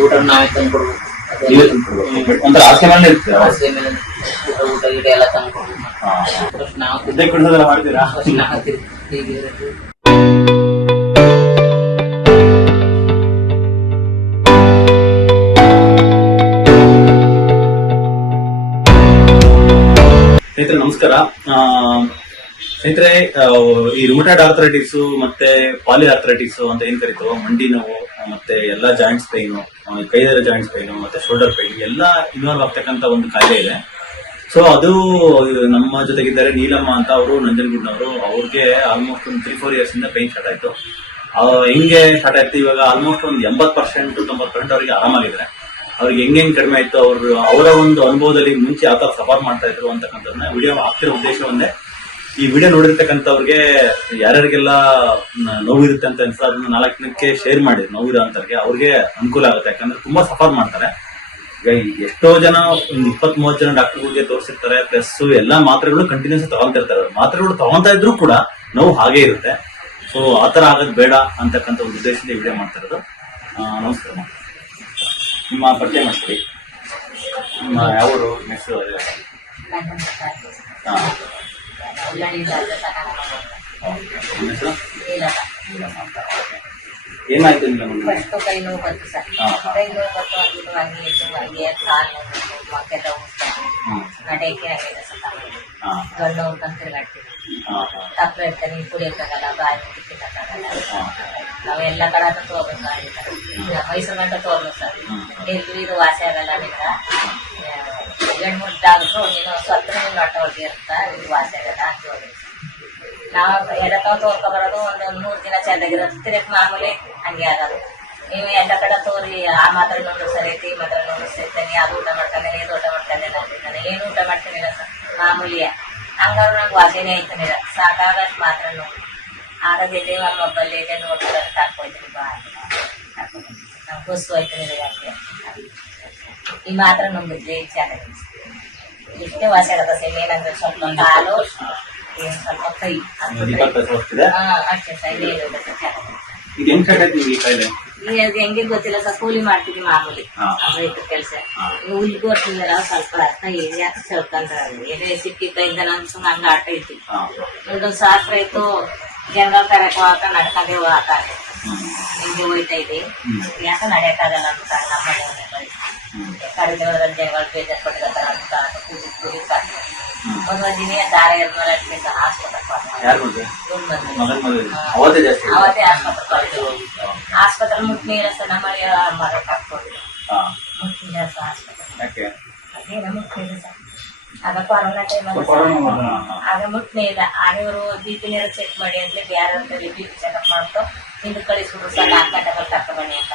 ಊಟ ನಾವೇ ತಂದ್ಕೊಡ್ಬೇಕು. ಒಂಥರ ಆಸ್ತಿ ಮೇಲೆ ಇರ್ತೀರಾ? ಆಸ್ತಿ ಮೇಲೆ ಊಟ ಗೀಟ ಎಲ್ಲ ತಂದ್ಕೊಡ್ಬೇಕು. ನಾವು ಮಾಡ್ತೀರಾ? ಸ್ನೇಹಿತರೆ ನಮಸ್ಕಾರ. ಸ್ನೇಹಿತರೆ, ಈ ರುಮಟಾಯ್ಡ್ ಆರ್ಥರೈಟಿಸ್ ಮತ್ತೆ ಪಾಲಿ ಆರ್ಥರೈಟಿಸ್ ಅಂತ ಏನ್ ಕರೀತೀವೋ, ಮಂಡಿ ನೋವು ಮತ್ತೆ ಎಲ್ಲಾ ಜಾಯಿಂಟ್ಸ್ ಪೈನು, ಕೈಯ ಜಾಯಿಂಟ್ಸ್ ಪೈನು ಮತ್ತೆ ಶೋಲ್ಡರ್ ಪೈನ್ ಎಲ್ಲ ಇನ್ವಾಲ್ವ್ ಆಗ್ತಕ್ಕಂತ ಒಂದು ಕಾಯಿಲೆ ಇದೆ. ಸೊ ಅದು ನಮ್ಮ ಜೊತೆಗಿದ್ದಾರೆ ನೀಲಮ್ಮ ಅಂತ, ಅವರು ನಂಜನಗೂಡ್ನವರು. ಅವ್ರಿಗೆ ಆಲ್ಮೋಸ್ಟ್ ಒಂದು 3-4 ಇಯರ್ಸ್ ಇಂದ ಪೈನ್ ಸ್ಟಾರ್ಟ್ ಆಯ್ತು. ಹೆಂಗೆ ಸ್ಟಾರ್ಟ್ ಆಯ್ತು, ಇವಾಗ ಆಲ್ಮೋಸ್ಟ್ ಒಂದು 80% 90% ಅವರಿಗೆ ಆರಾಮಾಗಿದ್ದಾರೆ. ಅವ್ರಿಗೆ ಹೆಂಗ್ ಕಡಿಮೆ ಆಯ್ತು, ಅವರ ಒಂದು ಅನುಭವದಲ್ಲಿ ಮುಂಚೆ ಯಾವ ತರ ಸಫರ್ ಮಾಡ್ತಾ ಇದ್ರು ಅಂತಕ್ಕಂಥದ್ದನ್ನ ವಿಡಿಯೋ ಆಗ್ತಿರೋ ಉದ್ದೇಶ ಒಂದೇ. ಈ ವಿಡಿಯೋ ನೋಡಿರ್ತಕ್ಕಂಥವ್ರಿಗೆ ಯಾರ್ಯಾರಿಗೆಲ್ಲ ನೋವು ಇರುತ್ತೆ ಅಂತ ಅನ್ಸ ಅದನ್ನ 4 ಜನಕ್ಕೆ ಶೇರ್ ಮಾಡಿ, ನೋವಿರೋ ಅಂತವ್ರಿಗೆ ಅವ್ರಿಗೆ ಅನುಕೂಲ ಆಗುತ್ತೆ. ಯಾಕಂದ್ರೆ ತುಂಬಾ ಸಫರ್ ಮಾಡ್ತಾರೆ. ಈಗ ಎಷ್ಟೋ ಜನ ಒಂದು 20-30 ಜನ ಡಾಕ್ಟರ್ಗಳಿಗೆ ತೋರಿಸಿರ್ತಾರೆ, ಪ್ಲಸ್ ಎಲ್ಲಾ ಮಾತ್ರೆಗಳು ಕಂಟಿನ್ಯೂಸ್ ತಗೊಂತಿರ್ತಾರೆ. ಮಾತ್ರೆಗಳು ತಗೊಂತಾ ಇದ್ರು ಕೂಡ ನೋವು ಹಾಗೆ ಇರುತ್ತೆ. ಸೊ ಆತರ ಆಗೋದು ಬೇಡ ಅಂತಕ್ಕಂಥ ಒಂದು ಉದ್ದೇಶದಿಂದ ವಿಡಿಯೋ ಮಾಡ್ತಾ ಇರೋದು. ನಮಸ್ಕಾರ. ನಿಮ್ಮ ಪರಿಚಯ ಮಾಡ್ತೀವಿ. ನಿಮ್ಮ ಯಾವರು ಹೆಸರು? ಏನಾಯ್ತು ನಿಮ್ಗೆ? ಕೈ ನೋವು ಬಂತು ಸರ್. ಕೈ ನೋವು ಬಂತು ಅಂದ್ಬಿಟ್ಟು ಹಂಗೆ ಕಾಲು ಮಕ್ಕೆಲ್ಲ ನಡೆಯಕ್ಕೆ ಆಗಿದೆ ಸರ್. ಗಂಡು ಅಂತ ತಿರುಗಾಡ್ತೀವಿ. ತಪ್ಪು ಇರ್ತಾನೆ, ಕುಡಿಯೋಕ್ಕಾಗಲ್ಲ, ಬಾಯಿ ತಿಕ್ಕಕ್ಕಾಗಲ್ಲ. ನಾವೆಲ್ಲ ಕಡೆ ತಗೋಬೇಕಾಗಿರ್ತಾರೆ. ಮೈಸೂರು ಗಂಟ ತೋರ್ಬೇಕು ಸರ್. ಇದು ವಾಸಿ ಆಗಲ್ಲ. ನಿಮ್ಗೆ 2-3 ಡಾಕ್ಟ್ರು ನೀನು ಸ್ವಲ್ಪ ಹೊಟ್ಟೆ ಒಳಗೆ ಇರ್ತಾ, ಇದು ವಾಸಿ ಆಗಲ್ಲ ಅಂತ ಹೋಗಿ ನಾವು ಎಲ್ಲ ತೋರ್ಕೊಬರೋದು. ಒಂದು 3 ದಿನ ಚೆನ್ನಾಗಿರೋದು, ತಿರುಗಿ ಮಾಮೂಲಿ ಹಂಗೆ ಆಗೋದು. ನೀವು ಎಲ್ಲ ಕಡೆ ತೋರಿ ಆ ಮಾತ್ರ ನೋಡು ಸರಿ ಐತಿ, ಈ ಮಾತ್ರ ನೋಡು ಸೇರ್ತಾನೆ, ಅದು ಊಟ ಮಾಡ್ಕೊಂಡೇನೆ, ಇದು ಊಟ ಮಾಡ್ಕೊಂಡೇನೆ ಅಂತಿದ್ದಾನೆ. ಏನು ಊಟ ಮಾಡ್ತಾನಿಲ್ಲ ಸರ್, ಮಾಮೂಲಿಯ. ಹಂಗಾದ್ರು ನಂಗೆ ವಾಸಿನೇ ಐತನಿಲ್ಲ, ಸಾಕಾಗಷ್ಟು ಮಾತ್ರ ನೋವು ಆಗೋದಿದೆ. ಒಂದು ಮೊಬೈಲ್ ಇದೆ, ನೋಡ್ತಾರೆ, ಹಾಕೋಯ್ತೀನಿ ಬಾ ನಂಗೆ ಬಸ್ಸು ಹೋಯ್ತಾನಿಲ್ಲ. ಯಾಕೆ ಈ ಮಾತ್ರ ನುಂಗಿದ್ರೆ ಚೆನ್ನಾಗಿ ಇಷ್ಟೇ ವಾಸಿ ಆಗತ್ತೆ ಸರ್. ಏನಂದ್ರೆ ಸ್ವಲ್ಪ ಕಾಲು, ಸ್ವಲ್ಪ ಕೈ ಅಷ್ಟೇ ಸರ್. ಹೆಂಗೆ ಗೊತ್ತಿಲ್ಲ ಸರ್, ಕೂಲಿ ಮಾಡ್ತೀವಿ ಮಾಮೂಲಿ ರೈತ ಕೆಲಸ. ಹುಲ್ಗೂ ಬರ್ತಿದಾರ ಸ್ವಲ್ಪ ಅರ್ಥ ಯಾಕೆ ಚಲ್ಕಂತ ಏನೇ ಸಿಕ್ಕಿದ್ದ ನನ್ ಸುಮ್ ಹಂಗ ಆಟ ಐತಿ. ಒಂದು ಶಾಸ್ತ್ರ ಇತ್ತು, ಜನಗಳ ಕರೆಕ್ ಹೋಗಕ ನಡ್ಕೊಂಡೇ ಹೋಗಕ ಹಿಂಗೆ ಹೋಯ್ತಾ ಇದ್ವಿ. ಯಾಕೆ ನಡೆಯಕ್ಕಾಗಲ್ಲ ಅಂತ ನಮ್ಮ ಕಡಿಮೆ ಜನಗಳು ಬೇಜಾರು ಪಟ್ಕೊತಾರ ಅಂತ ಕೂಡಿ ಒಂದೊಂದ್ ದಿನ ದಾರ 200 ಆಸ್ಪತ್ರೆ ಆಸ್ಪತ್ರೆ ಮುಟ್ಟ ನೀರ ಸಹ ನಮ್ಮಲ್ಲಿ ಮರ ಕಟ್ಕೊಡ್ತೀವಿ. ಮುಟ್ಟಿನ ಆಸ್ಪತ್ರೆ ಅದೇನ ಮುಟ್ಟಿಲ್ಲ ಸರ್. ಆಗ ಕೊರೋನಾ ಟೈಮಲ್ಲಿ ಆಗ ಮುಟ್ಟನೇ ಇಲ್ಲ. ಆಗ ಇವರು BP ನೀರು ಚೆಕ್ ಮಾಡಿ ಅಂದ್ರೆ ಬೇರೆ BP ಚೆಕಪ್ ಮಾಡ್ಬಿಟ್ಟು ಹಿಂದೆ ಕಳಿಸ್ಬಿಟ್ರು ಸರ್. 4 ಗಂಟೆಗಳು ಕರ್ಕೊ ಬನ್ನಿ ಅಂತ.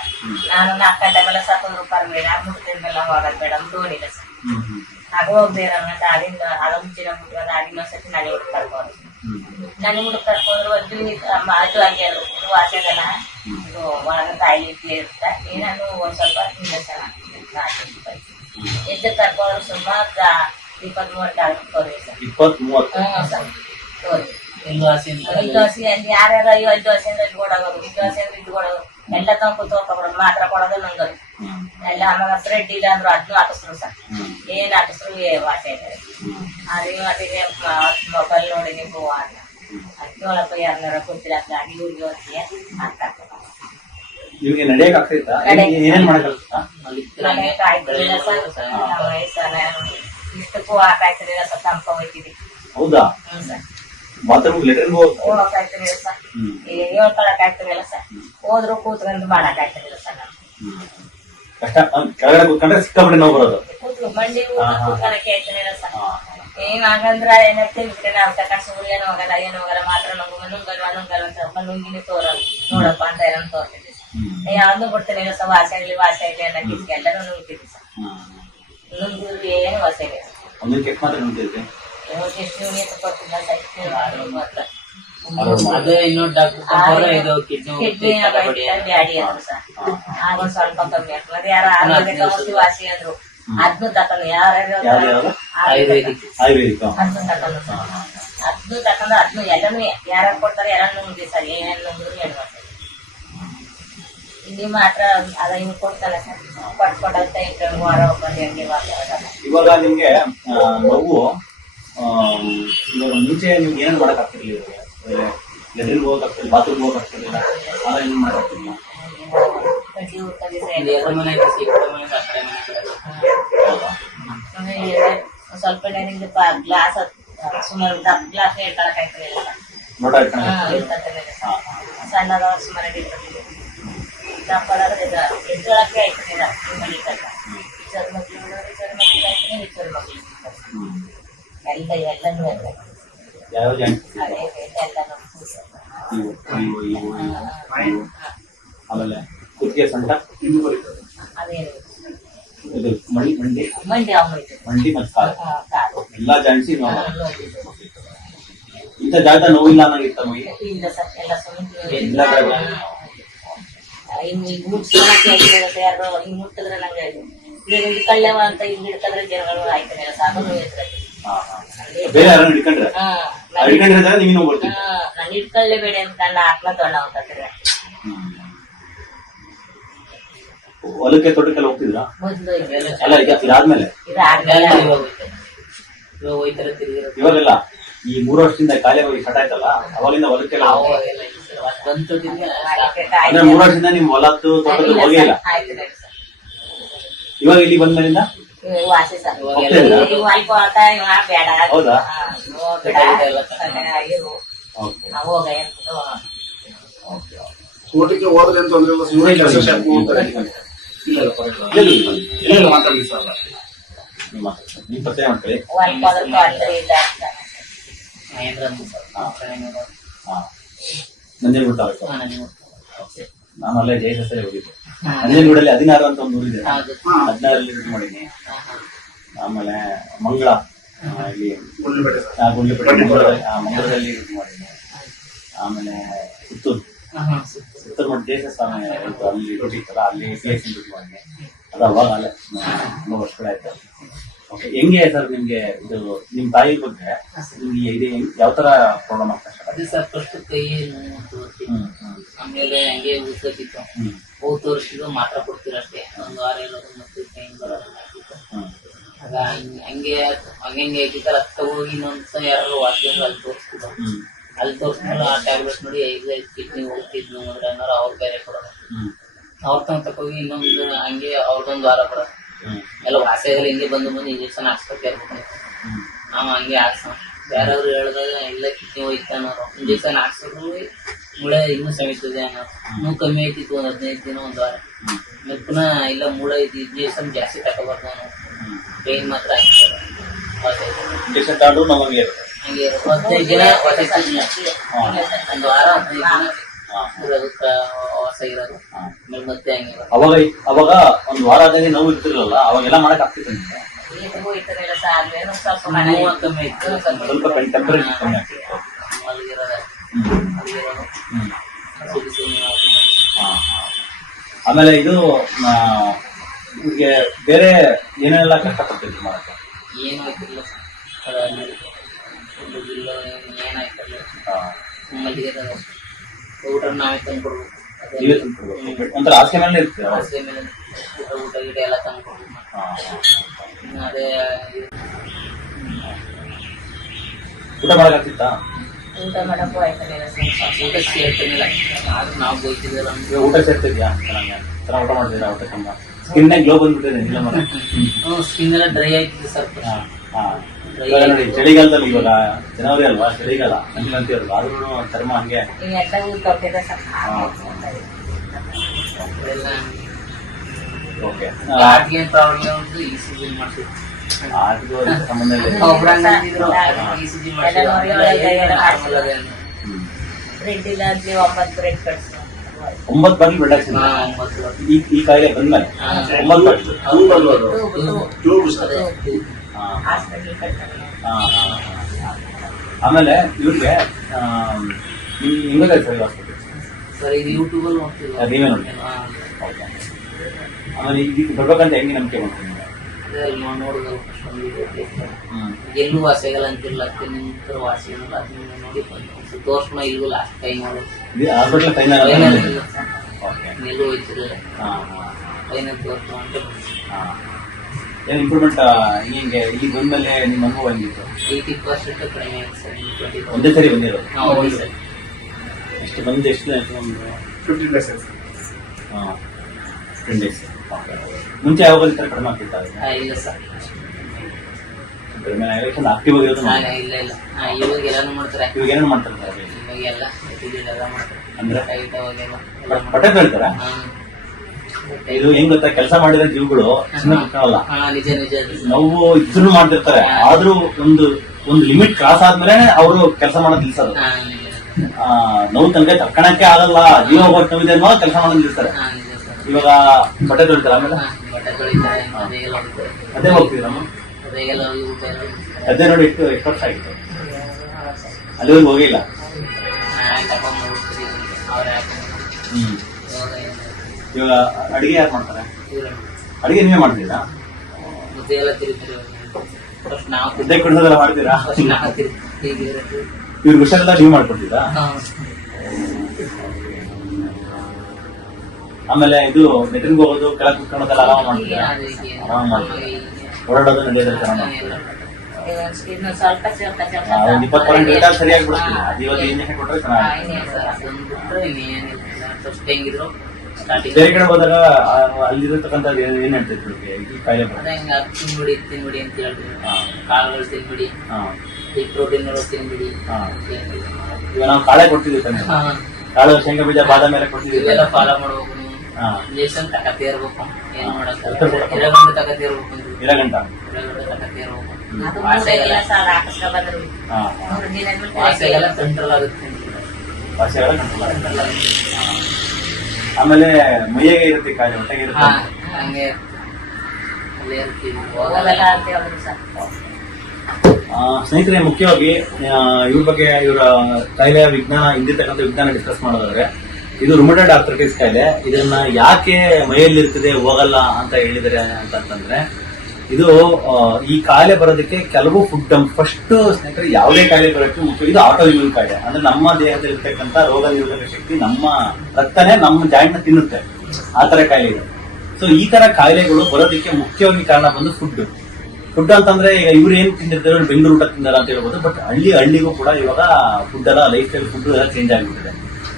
ನಾನು 4 ಗಂಟೆಗಳ ₹70 ಬೇಡ, ಮುಟ್ಟಿದ ಮೇಲೆ ಹೋಗೋದು ಬೇಡ ನೋಡಿಲ್ಲ ಸರ್. ಆಗ ಹೋಗ್ಬೇಡ ಅಂತ ಅಲ್ಲಿಂದ ಮುಂಚಿನ ಮುಟ್ಕೊಂಡು ಆಗಿನ ಸತಿ ನನಗೆ ಹುಡುಕ್ ಕರ್ಕೋರು. ನನಗೆ ಹುಡುಕ್ ಕರ್ಕೊಂಡ್ರು ಅದು ಹಂಗೆ ಅದು ಇದು ವಾಸಿ ಆಗಲ್ಲ. ಇದು ಒಳಗ ಕಾಯಿಲೆ ಇಟ್ಲೇ ಇರುತ್ತೆ. ಏನಾನು ಒಂದ್ ಸ್ವಲ್ಪ ಇಂಜೆಕ್ಷನ್ ಹಾಕ್ತೀವಿ. ಎದ್ದು ಕರ್ಕೊಂಡ್ರು ಸುಮಾರು 20-30 ತೋರಿ ಸರ್. 20-30 ಸರ್ ತೋರಿ. ಇದು ಹಸಿ ಅಲ್ಲಿ ಯಾರ್ಯಾರು 5 ವರ್ಷ ಅಂದ್ರೆ ಇಟ್ಕೊಡೋದು, 5 ವರ್ಷ ಅಂದ್ರೆ ಇಟ್ಕೊಡೋದು. ಎಲ್ಲ ತಗೊಂಡು ಮಾತ್ರ ಕೊಡೋದು ನಂಗದು ಎಲ್ಲ. ಆಮೇಲೆ ಬ್ರೆಡ್ ಇಲ್ಲ ಅಂದ್ರು ಅದನ್ನು ಹಾಕಿಸ್ರು ಸರ್. ಏನ್ ಹಾಕಿಸ್ರು ವಾಸಿ ಆಯ್ತಾರೆ. ಅದೇ ಮೊಬೈಲ್ ನೋಡಿ ನೀವು ಅಂತ ಅದೊಳಪ್ಪ ಯಾರನ್ನಾರ ಗೊತ್ತಿಲ್ಲ ಗಾಡಿ ಊರಿಗೆ ಹೋಗ್ತೀಯ ಅಂತ ನಿಮ್ಗೆ ನಡೆಯಕ್ ಆಗ್ತೈತಾ? ಇಷ್ಟಕ್ಕೂ ಆಕಾಯ್ತಿರಲಿಲ್ಲ ಸರ್. ತಂಪ ಹೋಗ್ತಿದ್ವಿ. ಹೌದಾ? ಹ್ಞೂ ಸರ್. ಹೋಗಕ್ಕಾಗ್ತಿರಲಿಲ್ಲ ಸರ್. ಹೇಳ್ಕೊಳಕ್ಕಾಗ್ತಿರಲಿಲ್ಲ ಸರ್. ಹೋದ್ರು ಕೂತ್ಕೊಂಡು ಮಾಡಕ್ಕಾಗ್ತಿರಲಿಲ್ಲ ಸರ್. ಕೆಳಗಡೆ ಕೂತ್ಕೊಂಡ್ರೆ ಸಿಕ್ಕಾಪಟ್ಟೆ ನೋವು ಬರೋದು. ಮಂಡಿ ಕೂತ್ಕೊಳಕ್ಕೆ ಆಗ್ತಿರಲಿಲ್ಲ ಸರ್. ಏನಾಗಂದ್ರ ಏನಾಗ್ತಿವಿ ನಾವು ತಕರ್ಸಿ ಏನು ಹೋಗಲ್ಲ, ಏನು ಹೋಗಲ್ಲ, ಮಾತ್ರ ನುಂಗಲ್ವ ನುಂಗಿನಿ ತೋರಲ್ಲ ನೋಡಪ್ಪ ಅಂತ ಏನೋ ತೋರ್ತಿದ್ವಿ. ಯಾವ್ದು ಬಿಡ್ತಾನೆ ಸರ್. ವಾಸಿ ಆಗ್ಲಿ ಅನ್ನೋಕೆ ಎಲ್ಲರೂ ನುಂಗ್ತಿದ್ವಿ ಸರ್. ನುಂಗಿದ್ರು ಏನು ವಾಸಿ ಆಗಿಲ್ಲ. ಅದೇ ಇನ್ನೊಂದು ಡಾಕ್ಟರ್ ಕಿಡ್ನಿ ಬ್ಯಾಡಿ ಅಂದ್ರು ಸರ್. ಆಗ ಸ್ವಲ್ಪ ಕಮ್ಮಿ ಆಗ್ತದೆ. ಯಾರು ಆಯುರ್ವೇದಿಕ್ ಔಷಧಿ ವಾಸಿ ಅಂದ್ರು, ಅದನ್ನು ತಕೊಂಡು ಯಾರ್ಯಾರು ಆಯುರ್ವೇದಿಕ್ ಅದನ್ನು ತಕೊಂಡು ಸರ್. ಅದನ್ನು ತಕೊಂಡು ಅದನ್ನು ಎಲ್ಲಾನು ಯಾರು ಕೊಡ್ತಾರೆ ಎಲ್ಲಾನು ನುಂಗಿ ಸರ್. ಏನೇನು ನುಂಗಿದ್ರು ಏನು ಮಾಡ್ತಾರೆ. ಇಲ್ಲಿ ಮಾತ್ರ ಅದ ಹಿಂಗ್ ಕೊಡ್ತಲ್ಲ ಸರ್ ಕೊಟ್ಕೊಡಂತ ಇಟ್ಟು ವಾರ ಒಬ್ಬರು ಹೆಂಗೆ ಇವಾಗ ನಿಮ್ಗೆ ನೋವು ಇವಾಗ ಮುಂಚೆ ನಿಮ್ಗೆ ಏನೇನು ಮಾಡಕ್ ಆಗ್ತಿರ್ಲಿಲ್ಲ, ಲೆಟ್ರಿನ್ ಹೋಗಕ್ ಆಗ್ತಿರ್ಲಿಲ್ಲ, ಬಾತ್ರೂಮ್ ಹೋಗಕ್ ಆಗ್ತಿರ್ಲಿಲ್ಲ, ಆಗ ಏನ್ ಮಾಡಕ್ ಆಗ್ತಿರ್ಲಿಲ್ಲ. ಸ್ವಲ್ಪ ನಿಮ್ಗೆ ಗ್ಲಾಸ್ ಸುಮಾರು ಗ್ಲಾಸ್ ಹೇಳ್ಕೊಳಕ್ ಆಯ್ತಿರ್ಲಿಲ್ಲ ನೋಟ ಸಣ್ಣದ ಸುಮಾರು ಇಟ್ಕೊಂಡಿದ್ದೀವಿ ದಪ್ಪದಾದ್ರೆ ಎದ್ದೊಳಕ್ಕೆ ಆಯ್ತಿಲ್ಲ ಮನೆ ತನಕ ಇಬ್ಬರು ಮಕ್ಳು ಆಯ್ತೀನಿ ಇಬ್ಬರು ಮಕ್ಳು ಎಲ್ಲನೂ ಯಾವ ಜಾಯಿಂಟ್ ಅದೇ ಎಲ್ಲನೂ ಆಮೇಲೆ ಕುತ್ತಿಗೆ ಸೊಂಟ ಅದೇನು ಇದು ಮಂಡಿ ಮಂಡಿ ಅಮ್ಮೈತೆ ಮಂಡಿ ಮತ್ತು ಕಾಲು ಎಲ್ಲಾ ಜಾಯಿಂಟ್ಸ್ ಇಂಥ ಜಾಗ ನೋವಿಲ್ಲ ಅನ್ನೋಗಿತ್ತ ಮೈ ಇಲ್ಲ ಸರ್ ಎಲ್ಲ ಎಲ್ಲ ಇನ್ನು ಈಗ ಮುಟ್ಸೋಣಕ್ಕೆ ಆಗಿರುತ್ತೆ ಯಾರು ಹಿಂಗ್ ಮುಟ್ಟಿದ್ರೆ ನಂಗೆ ಈಗ ಕಳ್ಳೆವ ಅಂತ ಹಿಂಗ್ ಹಿಡ್ಕಂದ್ರೆ ಜನಗಳು ಆಯ್ತಾನೆ ಸಾಕು ಬೇರೆ ಯಾರನ್ನ ಹಿಡ್ಕೊಂಡ್ರೆ ಹಿಡ್ಕೊಂಡಿದ್ರೆ ನೀವು ನೋವು ಬರ್ತೀವಿ. ನಾನು ಹಿಡ್ಕೊಳ್ಳೇಬೇಡ ಅಂತ ನನ್ನ ಆತ್ಮ ತೊಂಡ ಹೋಗ್ತಾರೆ. ಹೊಲಕ್ಕೆ ತೋಟಕ್ಕೆಲ್ಲ ಹೋಗ್ತಿದ್ರಾ? ಮೊದ್ಲು ಅಲ್ಲ ಇದಾದ್ಮೇಲೆ ಇವಾಗೆಲ್ಲ ಈ 3 ವರ್ಷದಿಂದ ಕಾಲೇ ಹೋಗಿ ಸ್ಟಾರ್ಟ್ ಆಯ್ತಲ್ಲ, ಅವಾಗಿಂದ ಹೊಲಕ್ಕೆಲ್ಲ ಅಂದ್ರೆ 3 ವರ್ಷದಿಂದ ನಿಮ್ ಹೊಲದ್ದು ತೋಟಕ್ಕೆ ಹೋಗೇ ಇಲ್ಲ. ಇವಾಗ ಇಲ್ಲಿ ಬಂದ್ಮೇಲಿಂದ ವಾಸಿ ಸರ್ ಬೇಡ ಹೌದಾ? ಹೋಗ ತೋಟಕ್ಕೆ ಹೋದ್ರೆ ಅಂತ ಅಂದ್ರೆ ನಿಮ್ ಪರಿಚಯ ಮಾಡ್ಕೊಳ್ಳಿ. ನಂಜನಗೂಡು ತಾಲೂಕು. ನಾನು ಅಲ್ಲೇ ಜಯಸಸ್ಸಲ್ಲಿ ಹೋಗಿದ್ದೆ. ನಂಜನಗೂಡಲ್ಲಿ 16 ಅಂತ ಒಂದು ಊರಿದೆ, 16ರಲ್ಲಿ ಡ್ಯೂಟಿ ಮಾಡಿದ್ದೀನಿ. ಆಮೇಲೆ ಮಂಗಳ ಇಲ್ಲಿ ಗುಂಡ್ಲುಪೇಟೆ ಮಂಗಳದಲ್ಲಿ ಡ್ಯೂಟಿ ಮಾಡಿದ್ದೀನಿ. ಆಮೇಲೆ ಸುತ್ತೂರು ಮಠ ಜಯಸ್ವಾಮಿ ಅಲ್ಲಿ ಡ್ಯೂಟಿ ಇತ್ತಲ್ಲ, ಅಲ್ಲಿ PHC ಡ್ಯೂಟಿ ಮಾಡಿದ್ದೀನಿ. ಅದು ಅವಾಗ ಅಲ್ಲೇ ತುಂಬ ವರ್ಷಗಳಾಯ್ತು. ಓಕೆ, ಹೆಂಗೆ ಸರ್ ನಿಮ್ಗೆ ಇದು ನಿಮ್ ತಾಯಿ ಬಗ್ಗೆ ನಿಮ್ಗೆ ಇದೆ ಯಾವ ತರ ಪ್ರಾಬ್ಲಮ್ ಆಗ್ತಾ ಅದೇ ಸರ್ ಫಸ್ಟ್ ಕೈ ನೋವು ಆಮೇಲೆ ಹಂಗೆ ಊದ್ತಿತ್ತು, ಹೋದ್ ತೋರಿಸಿದ್ರು ಮಾತ್ರ ಕೊಡ್ತೀರಷ್ಟೇ, ಒಂದು ವಾರ ಇರೋದು ಮತ್ತೆ ಕೈ ಬರೋದಂಗ ಆಗ್ತಿತ್ತು. ಆಗ ಹಂಗೆ ಆಗಿತ್ತ ರಕ್ತ ಹೋಗಿ ಇನ್ನೊಂದ್ಸ ಯಾರು ವಾಸಿಂಗ್ ಅಲ್ಲಿ ತೋರಿಸ್ತಿದ್ರು. ಅಲ್ಲಿ ತೋರಿಸ್ತಾರೆ ಆ ಟ್ಯಾಬ್ಲೆಟ್ ನೋಡಿ 5 ಕಿಡ್ನಿ ಹೋಗ್ತಿದ್ನು ಅಂದ್ರೆ ಏನಾರು ಅವ್ರು ಬೇರೆ ಕೊಡೋದು, ಅವ್ರ ತಗೋಗಿ ಇನ್ನೊಂದು ಹಂಗೆ ಅವ್ರದೊಂದು ವಾರ ಕೊಡೋದು. ಎಲ್ಲ ವಾಸೆಗಳು ಹಿಂಗೆ ಬಂದು ಇಂಜೆಕ್ಷನ್ ಹಾಕ್ಸ್ಕೊತಾ ಇರ್ಬೇಕು. ನಾವು ಹಂಗೆ ಹಾಕ್ಸೋಣ, ಯಾರಾದ್ರು ಹೇಳಿದಾಗ ಇಲ್ಲ ಕಿಡ್ನಿ ಹೋಯ್ತು ಅನ್ನೋರು. ಇಂಜೆಕ್ಷನ್ ಹಾಕ್ಸಿದ್ರು ಮೂಳೆ ಇನ್ನೂ ಸಮಿತದೆ ಅನ್ನೋರು. ಇನ್ನೂ ಕಮ್ಮಿ ಆಯ್ತಿತ್ತು ಒಂದು 15 ದಿನ ಒಂದು ವಾರ. ಮತ್ತೆ ಪುನಃ ಇಲ್ಲ ಮೂಳೆ ಇಂಜೆಕ್ಷನ್ ಜಾಸ್ತಿ ತಗೋಬಾರ್ದು ಅನ್ನೋ ಪೇನ್ ಮಾತ್ರ ಇಂಜೆಕ್ಷನ್ ತಗೊಂಡು ನಮಗೆ ಹಂಗೆ 15 ದಿನ ಒಂದು ವಾರ 15 ದಿನ ಹೊಸ ಇರೋದು. ಮತ್ತೆ ಹಂಗೆ ಅವಾಗ ಒಂದು ವಾರ ಆದಾಗ ನೋವು ಇರ್ತಿರಲ್ಲ, ಅವಾಗೆಲ್ಲ ಮಾಡಕ್ ಆಗ್ತಿತ್ತು ನಿಮ್ಗೆ? ಕಮ್ಮಿ ಇತ್ತು, ಸ್ವಲ್ಪ ಟೆಂಪರೇಚರ್ ಕಮ್ಮಿ ಆಗ್ತಿತ್ತು. ಆಮೇಲೆ ಇದು ನಿಮ್ಗೆ ಬೇರೆ ಏನೆಲ್ಲ ಕಷ್ಟಪಡ್ತಿದ್ರು ಮಾಡಕ್ಕೆ? ಏನು ಆಯ್ತಿಲ್ಲ, ಏನಾಯ್ತಿಲ್ಲ, ಊಟ ನಾವೇ ತಂದ್ಕೊಡ್ಬೇಕು. ನೀವೇ ತಂದ್ಕೊಡ್ಬೇಕು, ಒಂಥರ ಆಸೆ ಮೇಲೆ ಇರ್ತೀರ. ಆಸೆ ಮೇಲೆ ಊಟ ಗಿಡ ಎಲ್ಲ ತಂದ್ಕೊಡ್ಬೇಕು. ಅದೇ ಊಟ ಮಾಡಕ್ಕಾಗ್ತಿತ್ತಾ? ಊಟ ಮಾಡಕ್ಕೂ ಆಯ್ತಾನೆ ಊಟ ಸೇರ್ತಾನಿಲ್ಲ, ಆದ್ರೂ ನಾವು ಬೋಯ್ತಿದ್ದಲ್ಲ. ಊಟ ಸೇರ್ತಿದ್ಯಾ? ಚೆನ್ನಾಗಿ ಊಟ ಮಾಡ್ತಿದ್ದೀರಾ? ಊಟ ಕಮ್ಮ ಸ್ಕಿನ್ ಗ್ಲೋ ಬಂದ್ಬಿಟ್ಟಿದೆ ಇಲ್ಲ ಮರ? ಸ್ಕಿನ್ ಎಲ್ಲ ಡ್ರೈ ಆಯ್ತಿದೆ ಸ್ವಲ್ಪ. ಇವಾಗ ನೋಡಿ ಚಳಿಗಾಲದಲ್ಲಿ, ಇವಾಗ ಜನವರಿ ಅಲ್ವಾ, ಚಳಿಗಾಲ ಅಂತೀರಲ್ವ, ಆದ್ರೂ ಚರ್ಮ ಹಂಗೆ ಓಕೆ. ಆರ್ಟ್ಗೆ ಪ್ರಾಬ್ಲಮ್ ಈ ಸೀಸನ್ ಮಾಡ್ತೀವಿ, ಆದ್ರೂ ಸಂಬಂಧ ಇಲ್ಲ. ಈ ಸೀಸನ್ ಮಾಡ್ತೀವಿ. ಬ್ರೆಡ್ ಇಲ್ಲ 9 ಬ್ರೆಡ್ ಕಟ್ಸಿ 9 ಬಾರಿ ಬ್ರೆಡ್ ಹಾಕ್ಸಿದ್ವಿ. ಈ ಕಾಯಿಲೆ ಬಂದ್ಮೇಲೆ 9 ಬಾರಿ. ಆಮೇಲೆ ಇವ್ರಿಗೆ ಹೆಂಗ ಸರ್ ಹಾಸ್ಪಿಟಲ್? ಸರ್ ಇದು ಯೂಟ್ಯೂಬಲ್ಲಿ ನೋಡ್ತೀವಿ, ನೀವೇ ನೋಡಿ. ಆಮೇಲೆ ಈಗ ಬರ್ಬೇಕಂತ ಹೆಂಗೆ ನಂಬಿಕೆ ಮಾಡ್ತೀನಿ? ನೋಡುದು ಎಲ್ಲೂ ವಾಸಿಗಲ್ಲ ಅಂತಿಲ್ಲ, ನಿಂತರ ವಾಸಿಗಲ್ಲ ನೋಡಿ ತೋರ್ಸ್ಕೊಂಡ ಇಲ್ಗೂ ಲಾಸ್ಟ್ ಟೈಮ್ ಹಾಸ್ಪಿಟಲ್ ಓಕೆ. ಎಲ್ಲೂ ಹೋಯ್ತಿರಲಿಲ್ಲ, ಹಾ, 15 ವರ್ಷ ಅಂತ ಏನು ಇಂಪ್ರೂವ್ಮೆಂಟ್ ಹಿಂಗೆ ಇಲ್ಲಿ ಬಂದ್ಮೇಲೆ ನಿಮ್ಮ ಅನುಭವ ಹೆಂಗಿತ್ತು? 80% ಕಡಿಮೆ ಆಯ್ತು ಸರ್. 20% ಒಂದೇ ಸರಿ ಬಂದಿರೋದು? ಹೌದು ಸರ್. ಎಷ್ಟು ಬಂದು ಎಷ್ಟು ಒಂದು 15 days. 10 days. ಮುಂಚೆ ಯಾವಾಗ ಈ ಥರ ಕಡಿಮೆ ಆಗ್ತಿತ್ತು? ಇಲ್ಲ ಸರ್, ಕಡಿಮೆ ಆಕ್ಟಿವ್ ಆಗಿರೋದು ಇಲ್ಲ ಇಲ್ಲ. ಇವಾಗ ಎಲ್ಲಾನು ಮಾಡ್ತಾರೆ, ಇವಾಗ ಏನೇನು ಮಾಡ್ತಾರೆ ಇವಾಗ ಎಲ್ಲ ಎಲ್ಲ ಮಾಡ್ತಾರೆ. ಅಂದ್ರೆ ರೈಟ್ ಅವಾಗೆಲ್ಲ ಬಟ್ಟೆ ಬೆಳ್ತಾರ? ಇದು ಹೆಂಗ್ ಗೊತ್ತಾ, ಕೆಲಸ ಮಾಡಿದ ಜೀವಗಳು ಚಿನ್ನ ಬಿಟ್ಟಾವಲ್ಲ, ನಿಜ ನಿಜ. ನೋವು ಇದನ್ನು ಮಾಡ್ತಿರ್ತಾರೆ, ಆದ್ರೂ ಒಂದು ಲಿಮಿಟ್ ಕ್ರಾಸ್ ಆದ್ಮೇಲೆ ಅವರು ಕೆಲಸ ಮಾಡೋದು ನಿಲ್ಸೋದು. ನೋವು ತನಕ ತಕ್ಕಣಕ್ಕೆ ಆಗಲ್ಲ, ಜೀವ ಕೊಟ್ಟು ನೋವಿದೆ ಅನ್ನೋ ಕೆಲಸ ಮಾಡೋದು ನಿಲ್ತಾರೆ. ಇವಾಗ ಬಟ್ಟೆ ತೊಳಿತಾರ, ಆಮೇಲೆ ಬಟ್ಟೆ ತೊಳಿತಾರೆ, ಅದೇಗೆಲ್ಲ ಹೋಗ್ತಾರೆ. ಅದೇ ಹೋಗ್ತೀರಮ್ಮ? ಅದೇಗೆಲ್ಲ ಅದೇ ನೋಡಿ ಎಷ್ಟು ವರ್ಷ ಆಗಿತ್ತು ಅಲ್ಲಿವರೆಗೂ ಹೋಗಿಲ್ಲ. ಇವಾಗ ಅಡಿಗೆ ಯಾರು ಮಾಡ್ತಾರೆ? ಅಡಿಗೆ ನೀವೇ ಮಾಡ್ತೀರಾ? ಮುದ್ದೆ ಎಲ್ಲ ತಿರುಗ್ತೀವಿ. ಫಸ್ಟ್ ನಾವು ಮುದ್ದೆ ಕುಡಿಸೋದೆಲ್ಲ ಮಾಡ್ತೀರಾ? ನಾವು ತಿರುಗ್ತೀವಿ. ಇವ್ರಿಗೆ ಹುಷಾರೆಲ್ಲ ನೀವು ಮಾಡ್ಕೊಡ್ತೀರಾ? ಆಮೇಲೆ ಇದು ಮೆಟ್ರಿನ್ಗೆ ಹೋಗೋದು, ಕೆಳಗೆ ಕುತ್ಕೊಳ್ಳೋದೆಲ್ಲ ಆರಾಮ ಮಾಡ್ತೀರಾ? ಆರಾಮ ಮಾಡ್ತೀರಾ? ಓಡಾಡೋದು ನಡೆಯೋದು ಚೆನ್ನಾಗಿ ಇನ್ನು ಸ್ವಲ್ಪ ಸ್ವಲ್ಪ ಒಂದು 20% ರೇಟ್ ಸರಿಯಾಗಿ ಬಿಡ್ತೀನಿ. ಅದು ಇವತ್ತು ಇಂಜೆಕ್ಷನ್ ಕೊಟ್ಟರೆ ಚೆನ್ನಾಗಿ. ಬೇರೆ ಕಡೆ ಹೋದಾಗ ಅಲ್ಲಿರತಕ್ಕಂಥ ಏನ್ ಹೇಳ್ತಿದ್ರು ಈ ಕಾಯಿಲೆ ಬಗ್ಗೆ? ತಿನ್ಬಿಡಿ ತಿನ್ಬಿಡಿ ಅಂತ ಹೇಳ್ತೀವಿ. ಕಾಳುಗಳು ತಿನ್ಬಿಡಿ, ಪ್ರೋಟೀನ್ ತಿನ್ಬಿಡಿ. ಇವಾಗ ನಾವು ಕಾಳೆ ಕೊಡ್ತಿದ್ವಿ ತಾನೆ, ಕಾಳು ಶೇಂಗಾ ಬೀಜ ಬಾದಾಮಿ ಎಲ್ಲ ಕೊಡ್ತಿದ್ವಿ. ಇವೆಲ್ಲ ಫಾಲೋ ಮಾಡ್ಬೇಕು. ಇಂಜೆಕ್ಷನ್ ತಕತಿ ಇರ್ಬೇಕು, ಏನ್ ಮಾಡಕ್ಕ 2 ಗಂಟೆ ತಕತಿ ಇರ್ಬೇಕು. 2 ಗಂಟೆ ತಕತಿ ಇರ್ಬೇಕು. ಭಾಷೆಗೆಲ್ಲ ಸಾಲ ಹಾಕಿಸ್ಕ ಬಂದ್ರು. ಭಾಷೆಗೆಲ್ಲ ಕಂಟ್ರೋಲ್ ಆಗುತ್ತೆ. ಭಾಷೆಗಳ ಕಂಟ್ರೋಲ್ ಆಗುತ್ತೆ. ಆಮೇಲೆ ಮೈಯಾಗೆ ಇರುತ್ತೆ ಕಾಯಿಲೆ, ಹೊಟ್ಟೆಗೆ ಇರುತ್ತೆ. ಹಂಗೆ ಅಲ್ಲೇ ಇರ್ತೀವಿ, ಹೋಗಲ್ಲ ಅಂತ ಹೇಳಿದ್ರು ಸರ್. ಸ್ನೇಹಿತರೆ, ಮುಖ್ಯವಾಗಿ ಇವ್ರ ಬಗ್ಗೆ, ಇವರ ಕಾಯಿಲೆ ವಿಜ್ಞಾನ, ಹಿಂದಿರ್ತಕ್ಕಂಥ ವಿಜ್ಞಾನ ಡಿಸ್ಕಸ್ ಮಾಡೋದಾದ್ರೆ, ಇದು ರುಮಟಾಯ್ಡ್ ಆರ್ಥರೈಟಿಸ್ ಕಾಯಿಲೆ. ಇದನ್ನ ಯಾಕೆ ಮೈಯಲ್ಲಿ ಇರ್ತದೆ ಹೋಗಲ್ಲ ಅಂತ ಹೇಳಿದರೆ ಅಂತಂದ್ರೆ, ಇದು ಈ ಕಾಯಿಲೆ ಬರೋದಕ್ಕೆ ಕೆಲವು ಫುಡ್ ಫಸ್ಟ್ ಸ್ನೇಹಿತರೆ, ಯಾವುದೇ ಕಾಯಿಲೆ ಬರೋಕ್ಕೆ ಮುಖ್ಯ ಇದು ಆಟೋ ಇಮ್ಯೂನ್ ಕಾಯಿಲೆ. ಅಂದ್ರೆ ನಮ್ಮ ದೇಹದಲ್ಲಿರ್ತಕ್ಕಂಥ ರೋಗ ನಿರೋಧಕ ಶಕ್ತಿ, ನಮ್ಮ ರಕ್ತನೇ ನಮ್ಮ ಜಾಯಿಂಟ್ ನ ತಿನ್ನುತ್ತೆ, ಆ ತರ ಕಾಯಿಲೆ ಇದೆ. ಸೊ ಈ ತರ ಕಾಯಿಲೆಗಳು ಬರೋದಕ್ಕೆ ಮುಖ್ಯವಾಗಿ ಕಾರಣ ಬಂದು ಫುಡ್ ಅಂತಂದ್ರೆ, ಈಗ ಇವ್ರು ಏನ್ ತಿಂದಿರ್ತಾರೆ, ಬೆಂಗಳೂರು ಊಟ ತಿಂದಾರ ಅಂತ ಹೇಳ್ಬೋದು. ಬಟ್ ಹಳ್ಳಿಗೂ ಕೂಡ ಇವಾಗ ಫುಡ್ ಎಲ್ಲ, ಲೈಫ್ ಸ್ಟೈಲ್ ಫುಡ್ ಎಲ್ಲ ಚೇಂಜ್ ಆಗಿಬಿಟ್ಟಿದೆ.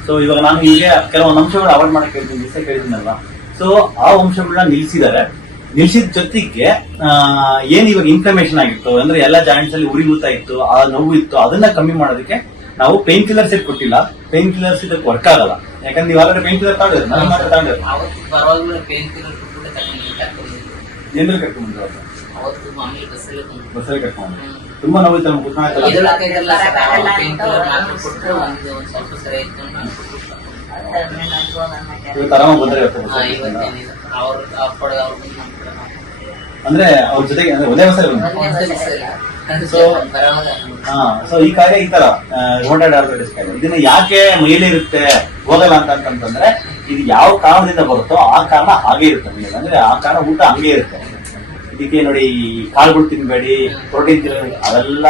ಸೊ ಇವಾಗ ನಾನು ಇವ್ರಿಗೆ ಕೆಲವೊಂದು ಅಂಶಗಳು ಅವಾಯ್ಡ್ ಮಾಡಕ್ಕೆ ಹೇಳ್ತೀನಿ, ದಿವಸ ಕೇಳಿದ್ದೀನಲ್ವಾ. ಸೊ ಆ ಅಂಶಗಳನ್ನ ನಿಲ್ಸಿದ್ದಾರೆ. ನಿಲ್ಸಿದ ಜೊತೆಗೆ ಏನ್ ಇವಾಗ ಇನ್ಫ್ಲಮೇಷನ್ ಆಗಿತ್ತು ಅಂದ್ರೆ, ಎಲ್ಲ ಜಾಯಿಂಟ್ಸ್ ಅಲ್ಲಿ ಉರಿಗುತ್ತಾ ಇತ್ತು, ಆ ನೋವು ಇತ್ತು, ಅದನ್ನ ಕಮ್ಮಿ ಮಾಡೋದಕ್ಕೆ ನಾವು ಪೇನ್ ಕಿಲ್ಲರ್ಸ್ ಕೊಟ್ಟಿಲ್ಲ. ಪೇನ್ ಕಿಲ್ಲರ್ಸ್ ಇದಕ್ಕೆ ವರ್ಕ್ ಆಗಲ್ಲ, ಯಾಕಂದ್ರೆ ನೀವು ಆಲ್ರೆಡಿ ಪೇನ್ ಕಿಲ್ಲರ್ ತಗೊಂಡಿದ್ರು, ನಾನು ಮಾತ್ರ ತಗೊಂಡಿದ್ರು. ಏನ್ರಲ್ಲಿ ಕರ್ಕೊಂಡ್ಬಂದ್ರು? ಬಸ್ಸಲ್ಲಿ ಕರ್ಕೊಂಡು ತುಂಬಾ ನೋವು ಇತ್ತು, ಆರಾಮ ಬಂದ್ರೆ ಅಂದ್ರೆ ಅವ್ರ ಜೊತೆಗೆ ಒಂದೇ ಬಸ್ಸಲ್ಲಿ ಬಂದ್ರು. ಸೊ ಈ ಕಾಯಿಲೆ ಈ ತರ ರುಮಟಾಯ್ಡ್ ಆರ್ಥರೈಟಿಸ್ ಕಾಯಿಲೆ, ಇದನ್ನ ಯಾಕೆ ಮೈಲೇ ಇರುತ್ತೆ ಹೋಗಲ್ಲ ಅಂತಂದ್ರೆ, ಇದು ಯಾವ ಕಾರಣದಿಂದ ಬರುತ್ತೋ ಆ ಕಾರಣ ಹಾಗೆ ಇರುತ್ತೆ ಮೈಯಲ್ಲಿ. ಅಂದ್ರೆ ಆ ಕಾರಣ ಊಟ ಹಂಗೆ ಇರುತ್ತೆ. ಇದಕ್ಕೆ ನೋಡಿ, ಕಾಳುಗಳು ತಿನ್ಬೇಡಿ, ಪ್ರೋಟೀನ್ ತಿನ್ನಬೇಡಿ, ಅವೆಲ್ಲ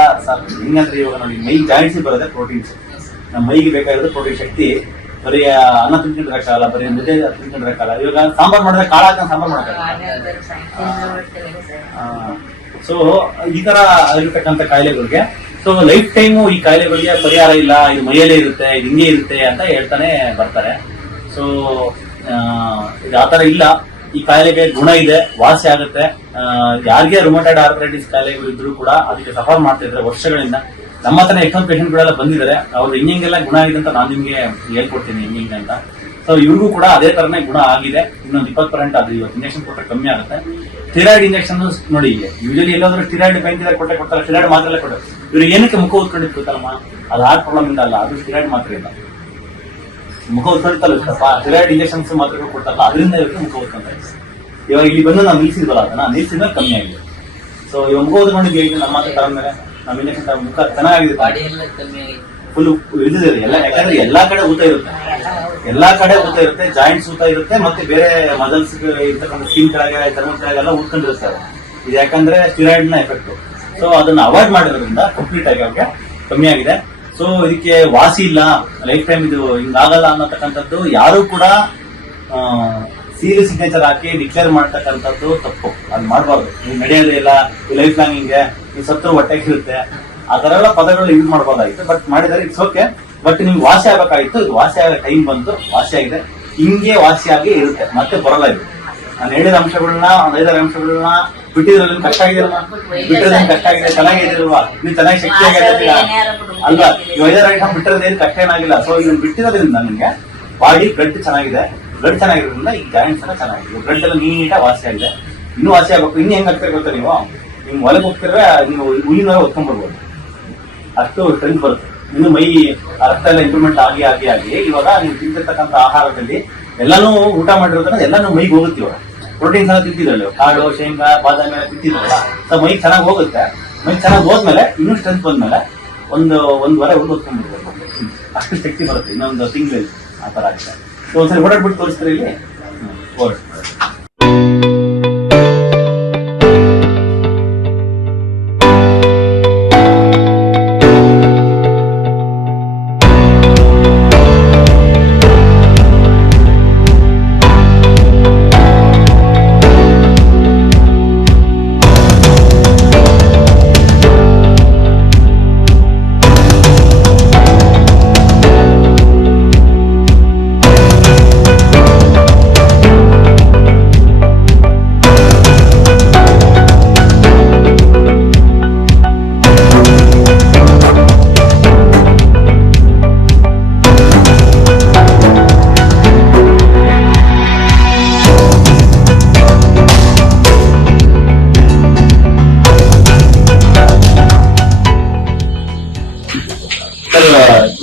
ಹಿಂಗಂದ್ರೆ ಇವಾಗ ನೋಡಿ, ಮೈ ಜಾಯಿಂಟ್ಸ್ ಬರೋದೇ ಪ್ರೋಟೀನ್ಸ್. ನಮ್ಮ ಮೈಗೆ ಬೇಕಾಗಿರೋದು ಪ್ರೋಟೀನ್ ಶಕ್ತಿ. ಬರೀ ಅನ್ನ ತಿನ್ಕೊಂಡಿರಕ್ಕಾಗಲ್ಲ, ಬರೀ ಮುದ್ದೆ ತಿನ್ಕೊಂಡಿರಕ್ಕಾಗಲ್ಲ. ಇವಾಗ ಸಾಂಬಾರ್ ಮಾಡಿದ್ರೆ ಕಾಳು ಹಾಕೊಂಡು ಸಾಂಬಾರ್ ಮಾಡಕ್ಕಾಗಲ್ಲ. ಸೊ ಈ ತರ ಆಗಿರ್ತಕ್ಕಂಥ ಕಾಯಿಲೆಗಳಿಗೆ, ಸೊ ಲೈಫ್ ಟೈಮು ಈ ಕಾಯಿಲೆಗಳಿಗೆ ಪರಿಹಾರ ಇಲ್ಲ, ಇದು ಮೈಯಲ್ಲೇ ಇರುತ್ತೆ, ಇದು ಹಿಂಗೆ ಇರುತ್ತೆ ಅಂತ ಹೇಳ್ತಾನೆ ಬರ್ತಾರೆ. ಸೊ ಇದು ಆತರ ಇಲ್ಲ. ಈ ಕಾಯಿಲೆಗೆ ಗುಣ ಇದೆ, ವಾಸಿ ಆಗುತ್ತೆ. ಯಾರಿಗೆ ರುಮಟಾಯ್ಡ್ ಆರ್ಥರೈಟಿಸ್ ಕಾಯಿಲೆಗಳು ಇದ್ರು ಕೂಡ ಅದಕ್ಕೆ ಸಫರ್ ಮಾಡ್ತಾ ಇದ್ರೆ ವರ್ಷಗಳಿಂದ. ನಮ್ಮ ಹತ್ರ ಎಷ್ಟೊಂದು ಪೇಷಂಟ್ಗಳೆಲ್ಲ ಬಂದಿದ್ದಾರೆ, ಅವ್ರು ಹಿಂಗೆಲ್ಲ ಗುಣ ಆಗಿದೆ ಅಂತ ನಾನು ನಿಮ್ಗೆ ಹೇಳ್ಕೊಡ್ತೀನಿ ಹಿಂಗೆ ಅಂತ. ಸೊ ಇವ್ರಿಗೂ ಕೂಡ ಅದೇ ತರನೇ ಗುಣ ಆಗಿದೆ. ಇನ್ನೊಂದು 20% ಅದು ಇವತ್ತು ಇಂಜೆಕ್ಷನ್ ಕೊಟ್ಟರೆ ಕಮ್ಮಿ ಆಗುತ್ತೆ. ಸ್ಟಿರಾಯ್ಡ್ ಇಂಜೆಕ್ಷನ್ ನೋಡಿ, ಯೂಶಲಿ ಎಲ್ಲಾದ್ರೂ ಸ್ಟಿರಾಯ್ಡ್ ಪೇನ್ ಕಿಲ್ಲರ್ ಕೊಡ್ತಾರೆ, ಸ್ಟಿರಾಯ್ಡ್ ಮಾತ್ರ ಎಲ್ಲ ಕೊಟ್ಟರೆ. ಇವ್ರಿಗೆ ಏನಕ್ಕೆ ಮುಖ ಉತ್ಕೊಂಡಿರ್ತಲ್ಲಮ್ಮ, ಅದು ಹಾರ್ಟ್ ಪ್ರಾಬ್ಲಮ್ ಇಂದ ಅಲ್ಲ, ಅದು ಸ್ಟಿರಾಯ್ಡ್ ಮಾತ್ರ ಇಲ್ಲ. ಮುಖ ಉತ್ಕೊಳ್ತಲ್ಲ ಸ್ವಲ್ಪ, ಸ್ಟಿರಾಯ್ಡ್ ಇಂಜೆಕ್ಷನ್ಸ್ ಮಾತ್ರ ಕೊಡ್ತಾರಲ್ಲ, ಅದರಿಂದ ಇವತ್ತು ಮುಖ ಉತ್ಕೊಂತ. ಇವಾಗ ಇಲ್ಲಿ ಬಂದು ನಾವು ನಿಲ್ಸಿದ್ವಲ್ಲ, ಅದನ್ನ ನಿಲ್ಸಿದ್ರೆ ಕಮ್ಮಿ ಆಗಿದೆ. ಸೊ ಇವಾಗ ಮುಖ ಉತ್ಕೊಂಡಿದ್ವಿ, ನಮ್ಮ ಹತ್ರ ತಗೊಂಡ್ಮೇಲೆ ನಾವು ಇಂಜೆಕ್ಷನ್ ಮುಖ ಚೆನ್ನಾಗಿದೆ, ಫುಲ್ ಇದಿದೆ ಎಲ್ಲ. ಯಾಕಂದ್ರೆ ಎಲ್ಲಾ ಕಡೆ ಊತ ಇರುತ್ತೆ, ಎಲ್ಲಾ ಕಡೆ ಊತ ಇರುತ್ತೆ, ಜಾಯಿಂಟ್ಸ್ ಊತ ಇರುತ್ತೆ, ಮತ್ತೆ ಬೇರೆ ಮಸಲ್ಸ್ ಇರ್ತಕ್ಕಂಥ ಸ್ಕಿನ್ ಕೆಳಗೆ, ಚರ್ಮದ ಕೆಳಗೆಲ್ಲ ಊದ್ಕೊಂಡಿರ್ತಾರೆ. ಇದು ಯಾಕಂದ್ರೆ ಸ್ಟಿರಾಯ್ಡ್ ನ ಎಫೆಕ್ಟ್. ಸೊ ಅದನ್ನ ಅವಾಯ್ಡ್ ಮಾಡಿರೋದ್ರಿಂದ ಕಂಪ್ಲೀಟ್ ಆಗಿ ಅವ್ರಿಗೆ ಕಮ್ಮಿ ಆಗಿದೆ. ಸೊ ಇದಕ್ಕೆ ವಾಸಿ ಇಲ್ಲ, ಲೈಫ್ ಟೈಮ್ ಇದು ಹಿಂಗಾಗಲ್ಲ ಅನ್ನತಕ್ಕಂಥದ್ದು ಯಾರು ಕೂಡ ಸೀಲ್ ಸಿಗ್ನೇಚರ್ ಹಾಕಿ ಡಿಕ್ಲೇರ್ ಮಾಡ್ತಕ್ಕಂಥದ್ದು ತಪ್ಪು. ಅದು ಮಾಡಬಾರ್ದು. ನೀವು ನಡೆಯೋದೇ ಇಲ್ಲ, ಲೈಫ್ ಲಾಂಗ್ ಹಿಂಗೆ, ನೀವು ಸತ್ರು ಹೊಟ್ಟೆ ಇರುತ್ತೆ, ಆ ತರ ಎಲ್ಲ ಪದಗಳು ಯೂಸ್ ಮಾಡಬಹುದಾಗಿತ್ತು. ಬಟ್ ಮಾಡಿದರೆ ಇಟ್ಸ್ ಓಕೆ. ಬಟ್ ನಿಮ್ಗೆ ವಾಸಿ ಆಗ್ಬೇಕಾಗಿತ್ತು. ಇದು ವಾಸಿ ಆಗೋ ಟೈಮ್ ಬಂತು, ವಾಸಿ ಆಗಿದೆ. ಹಿಂಗೆ ವಾಸಿಯಾಗಿ ಇರುತ್ತೆ, ಮತ್ತೆ ಬರಲ್ಲ ಇದು. ನಾನು ಹೇಳಿದ ಅಂಶಗಳನ್ನ, ಒಂದ್ 5-6 ಅಂಶಗಳನ್ನ ಬಿಟ್ಟಿದ್ರಲ್ಲಿ ಕಷ್ಟ ಆಗಿರಲ್ಲ, ಬಿಟ್ಟಿರೋದೇನು ಕಷ್ಟ ಆಗಿದೆ, ಚೆನ್ನಾಗಿದಿರಲ್ವಾ, ನೀವು ಚೆನ್ನಾಗಿ ಶಕ್ತಿ ಆಗಿಲ್ಲ ಅಲ್ವಾ? ಈ 5-6 ಐಟಮ್ ಬಿಟ್ಟಿರೋದೇನು ಕಷ್ಟ ಏನಾಗಿಲ್ಲ. ಸೊ ಇದನ್ನ ಬಿಟ್ಟಿರೋದ್ರಿಂದ ನಿಮ್ಗೆ ಬಾಡಿ ಬ್ಲಡ್ ಚೆನ್ನಾಗಿದೆ. ಬ್ಲಡ್ ಚೆನ್ನಾಗಿರೋದ್ರಿಂದ ಈ ಜಾಯಿಂಟ್ಸ್ ಎಲ್ಲ ಚೆನ್ನಾಗಿದೆ. ಬ್ಲಡ್ ಎಲ್ಲ ನೀಟಾಗಿ ವಾಸಿ ಆಗಿದೆ. ಇನ್ನೂ ವಾಸಿ ಆಗ್ಬೇಕು. ಇನ್ನು ಹೆಂಗ್ ಆಗ್ತಾರೆ ಗೊತ್ತಾ, ನೀವು ನಿಮ್ ಹೊಲಕ್ಕೆ ಹೋಗ್ತಿದ್ರೆ ನೀವು ಹುಲ್ಲಿನ ಹೊತ್ಕೊಂಡ್ಬರ್ಬೋದು, ಅಷ್ಟು ಸ್ಟ್ರೆಂತ್ ಬರುತ್ತೆ. ಇನ್ನು ಮೈ ರಕ್ತ ಎಲ್ಲ ಇಂಪ್ರೂವ್ಮೆಂಟ್ ಆಗಿ ಆಗಿ ಆಗಿ ಇವಾಗ ನೀವು ತಿಂತಿರ್ತಕ್ಕಂಥ ಆಹಾರದಲ್ಲಿ ಎಲ್ಲಾನು ಊಟ ಮಾಡಿರೋದ್ರಿಂದ ಎಲ್ಲಾನು ಮೈಗೆ ಹೋಗುತ್ತೆ. ಇವಾಗ ಪ್ರೋಟೀನ್ಸ್ ಎಲ್ಲ ತಿಂತಿದ್ರಲ್ಲ, ಕಾಳು, ಶೇಂಗಾ, ಬಾದಾಮಿ ಎಲ್ಲ ತಿಂತಿದ್ರಲ್ಲ, ಸೊ ಮೈಗೆ ಚೆನ್ನಾಗಿ ಹೋಗುತ್ತೆ. ಮೈಗೆ ಚೆನ್ನಾಗಿ ಹೋದ್ಮೇಲೆ ಇನ್ನೂ ಸ್ಟ್ರೆಂತ್ ಬಂದ್ಮೇಲೆ ಒಂದು ವಾರ ಹೊತ್ಕೊಂಡ್ಬಿಡ್ಬೇಕು. ಅಷ್ಟು ಶಕ್ತಿ ಬರುತ್ತೆ ಇನ್ನೊಂದು ತಿಂಗಳಲ್ಲಿ. ಆ ತರ ಆಗುತ್ತೆ. ಸೊ ಒಂದ್ಸರಿ ಓಡಾಡ್ಬಿಟ್ಟು ತೋರಿಸ್ತಾರೆ ಇಲ್ಲಿ.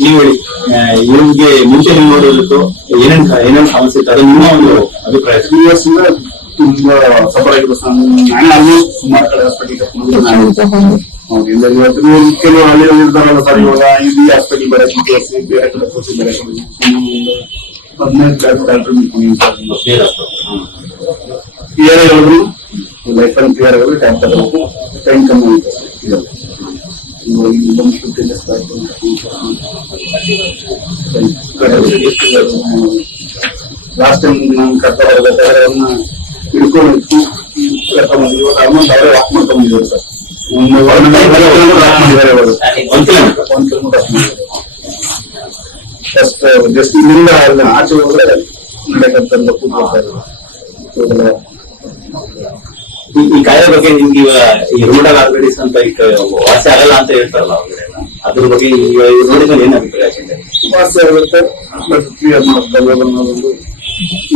ನೀವು ಹೇಳಿ, ಇವ್ರಿಗೆ ಮುಂಚೆ ನೀವು ನೋಡೋದಕ್ಕೂ ಏನೇನು ಸಮಸ್ಯೆ ಇತ್ತು, ಅದು ನಿಮ್ಮ ಒಂದು ಅಭಿಪ್ರಾಯ? 3 years ಇಂದ ತುಂಬಾ ಸಫರ್ ಆಗಿದ್ದು. ನಾನು ಆಲ್ಮೋಸ್ಟ್ ಸುಮಾರು ಕಡೆ ಹಾಸ್ಪಿಟಲ್ ಹೌದು. ಇವತ್ತು ಕೆಲವು ಹಳ್ಳಿಯಲ್ಲಿ ಇರ್ತಾರಲ್ಲ ಸರ್, ಇವಾಗ ಇಲ್ಲಿ ಹಾಸ್ಪಿಟಲ್ ಬೇರೆ, ಬೇರೆ ಕಡೆ ತೋರಿಸಿ, ಬೇರೆ ಕಡೆ 15 ಡಾಕ್ಟರ್ ಕ್ಲಿಯರ್ ಹೇಳಿದ್ರು, ಲೈಫ್ ಅಲ್ಲಿ ಕ್ಲಿಯರ್ ಆಗಿದ್ರು, ಟ್ಯಾಪ್ ತಗೋಬೇಕು, ಟೈಮ್ ಕಮ್ಮಿ ಆಗುತ್ತೆ ಇದೆಲ್ಲ. ಲಾಸ್ಟ್ ಟೈಮ್ ನಾನು ಕರ್ಕೊಂಡು ಹೋಗ್ಬೇಕಾದ್ರೆ ಅವ್ರನ್ನ ಹಿಡ್ಕೊಂಡು ಕರ್ಕೊಂಡು ಬಂದಿದ್ರು. ಆಲ್ಮೋಸ್ಟ್ ಅವರೇ ವಾಕ್ ಮಾಡ್ಕೊಂಡು ಬಂದಿದ್ರು ಸರ್. 1 ಕಿಲೋಮೀಟರ್ ವಾಕ್ ಮಾಡಿದ್ದಾರೆ ಅವರು. 1 ಕಿಲೋಮೀಟರ್ ಫಸ್ಟ್ ಜಸ್ಟ್ ಇಲ್ಲಿಂದ ಆಚೆ ಹೋದ್ರೆ ನಡೆಯಕ್ಕಂತ ಕೂತ್ಕೊಳ್ತಾರೆ. ಈ ಕಾಯಿಲೆ ಬಗ್ಗೆ ನಿಮ್ಗೆ ಈ ರುಮಟಾಯ್ಡ್ ಆರ್ಥರೈಟಿಸ್ ಅಂತ ವಾಸಿ ಆಗಲ್ಲ ಅಂತ ಹೇಳ್ತಾರಲ್ಲ ಅವ್ರಿಗೆಲ್ಲ, ಅದ್ರ ಬಗ್ಗೆ ನೋಡಿದ್ರೆ ಏನ್ ಅಭಿಪ್ರಾಯ? ವಾಸಿ ಆಗುತ್ತೆ, ಬಟ್ ಕ್ಲಿಯರ್ ಮಾಡ್ತಾರೆ ಅನ್ನೋದೊಂದು